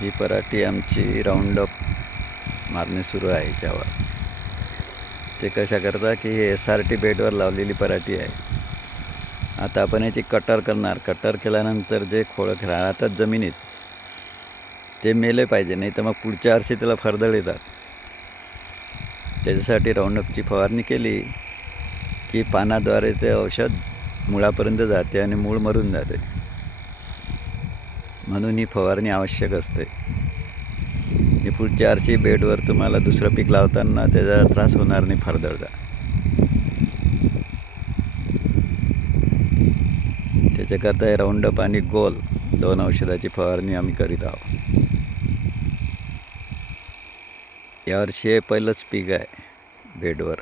ही पराठी आमची राऊंडअप मारणे सुरू आहे याच्यावर. ते कशा करता की हे एस आर टी बेडवर लावलेली पराठी आहे. आता आपण याची कटर करणार. कटर केल्यानंतर जे खोळं राहतात जमिनीत ते मेले पाहिजे नाही तर मग पुढच्या वर्षी त्याला फरदळ येतात. त्याच्यासाठी राऊंडअपची फवारणी केली की पानाद्वारे ते औषध मुळापर्यंत जाते आणि मूळ मरून जाते. म्हणून ही फवारणी आवश्यक असते. ही पुढच्या आरशी बेडवर तुम्हाला दुसरं पीक लावताना त्याचा त्रास होणार नाही फरदळचा त्याच्याकरता हे राऊंडअप आणि गोल दोन औषधाची फवारणी आम्ही करीत आहोत. यावर्षी हे पहिलंच पीक आहे बेडवर.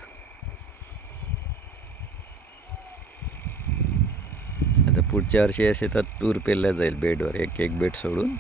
पुढच्या वर्षी असे तर तूर पेरल्या जाईल बेडवर एक एक बेड सोडून.